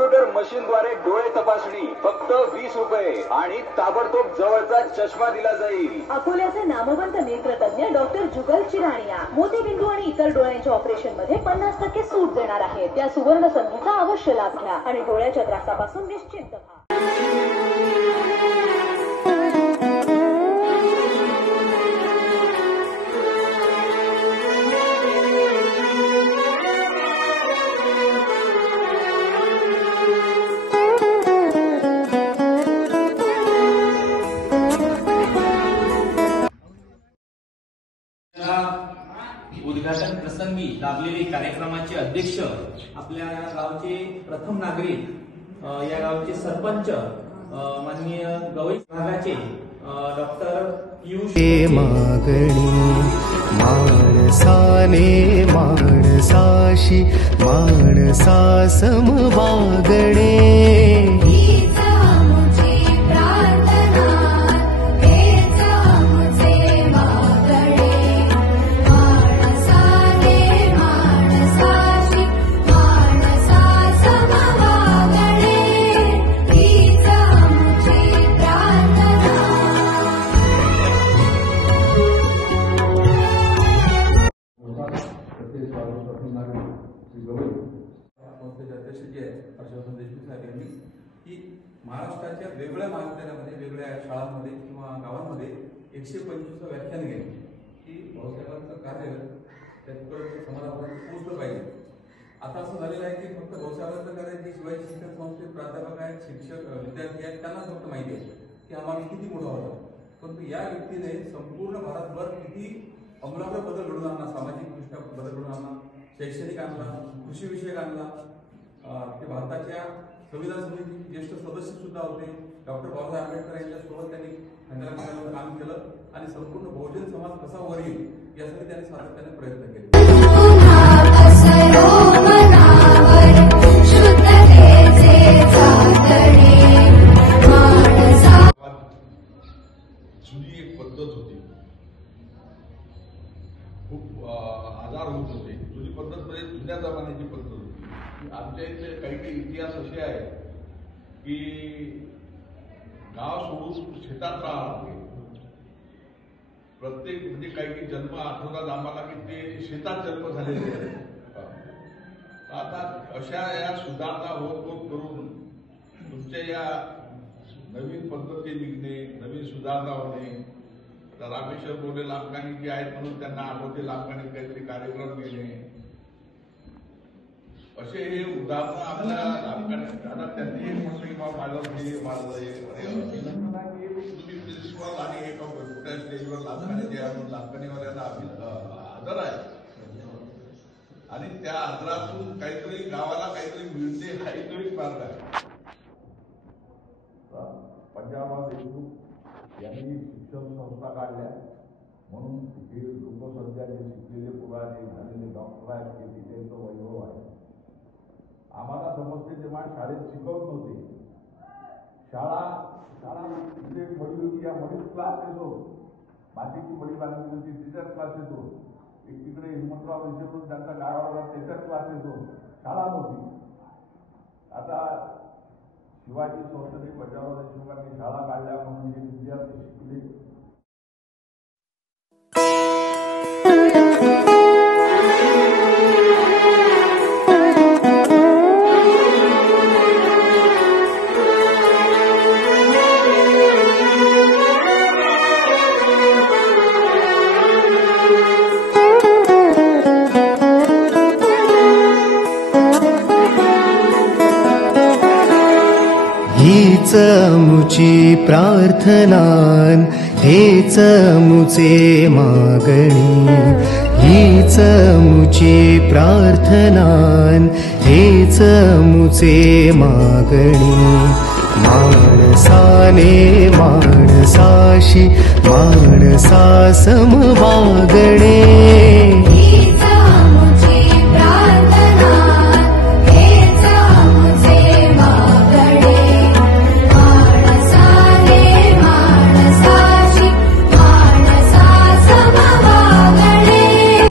Computer मशीनद्वारे डोळे तपासणी फक्त 20 रुपये आणि ताबडतोब जवळचा चष्मा दिला जाईल। अकोल्याचे नामवंत नेत्रतज्ञ डॉक्टर जुगल चिराणिया मोतीबिंदू आणि इतर डोळ्यांच्या ऑपरेशन मध्ये 50% सूट देणार आहेत। त्या सुवर्ण संधीचा अवश्य लाभ घ्या आणि डोळ्याच्या त्रासापासून निश्चिंत व्हा। उद्घाटन प्रसंगी लाभलेले कार्यक्रमाचे अध्यक्ष आपल्या गावचे प्रथम नागरिक या गावचे सरपंच माननीय गवई विभागाचे डॉक्टर पियुष मागणी माणसाने माणसाशी माणसा समवागणे महाराष्ट्राच्या वेगवेगळ्या महाविद्यालयामध्ये वेगवेगळ्या शाळांमध्ये किंवा गावांमध्ये 125 व्याख्यान घेणे की भाऊसाहेबांचं कार्य त्याच्यापर्यंत समाजापर्यंत पोहोचलं पाहिजे। आता असं झालेलं आहे की फक्त भाऊसाहेबांचं कार्य जे शिवाजी शिक्षण संस्थेत प्राध्यापक आहेत, शिक्षक विद्यार्थी आहेत त्यांना फक्त माहिती आहे की हा माणूस किती मोठा होता, परंतु या व्यक्तीने संपूर्ण भारतभर किती अमूलाग्र बदल घडून आणला, सामाजिक दृष्ट्या बदल घडून आणला, शैक्षणिक आणला, कृषी विषयक आणला। ते भारताच्या संविधान समितीचे ज्येष्ठ सदस्य सुद्धा होते। डॉक्टर बाबासाहेब आंबेडकर यांच्यासोबत त्यांनी खंडाला काम केलं आणि संपूर्ण बहुजन समाज कसा वर येईल यासाठी त्यांनी सातत्याने प्रयत्न केले। जुनी एक पद्धत होती, खूप आजार होत होते। जुनी पद्धत म्हणजे जुन्या जमान्याची पद्धत होती। आमच्या इथे काही काही इतिहास असे आहे की गाव सोडून शेतात राहणार प्रत्येक म्हणजे काही काही जन्म आठवतात आम्हाला की ते शेतात जन्म झालेले आहेत। आता अशा या सुधारणा होत होत करून तुमच्या या नवीन पद्धती निघणे, नवीन सुधारणा होणे। तर रामेश्वर बोले लांबकानी जे आहेत म्हणून त्यांना आठवते लांबकानी काहीतरी कार्यक्रम घेणे, असे हे उदाहरण आपल्या लांबकानी त्यांनी एक म्हटलं की बाबा तुम्ही प्रिन्सिपल आणि एका मोठ्या स्टेजवर लांबकानी जे आहे म्हणून लांबकानीवाल्यांना आदर आहे आणि त्या आदरातून काहीतरी गावाला काहीतरी मिळते हा एक मार्ग आहे। पंजाबराव देशमुख यांनी शिक्षण संस्था काढल्या म्हणून हे लोक सध्या जे शिकलेले पुराणे झालेले डॉक्टर आहेत ते तिथेचं वैभव आहे। आम्हाला समजते तेव्हा शाळेत शिकवत नव्हते। शाळा इथे मळी होती, या मळीत क्लास येतो, मातीची मळी बांधली होती तिच्यात क्लास येतो, एक तिकडे हिम्मतराव विषय त्यांचा गावाला त्याच्यात क्लास येतो, शाळा नव्हती। आता शिवाजी संस्थेने पंजाबराव देशमुखांनी शाळा काढल्या म्हणून हे विद्यार्थी शिकले। हीच मुची प्रार्थनान हेच मुचे मागणी, हीच मुची प्रार्थनान हेच मुचे मागणी। माणसाने माणसाशी माणसा समवागणे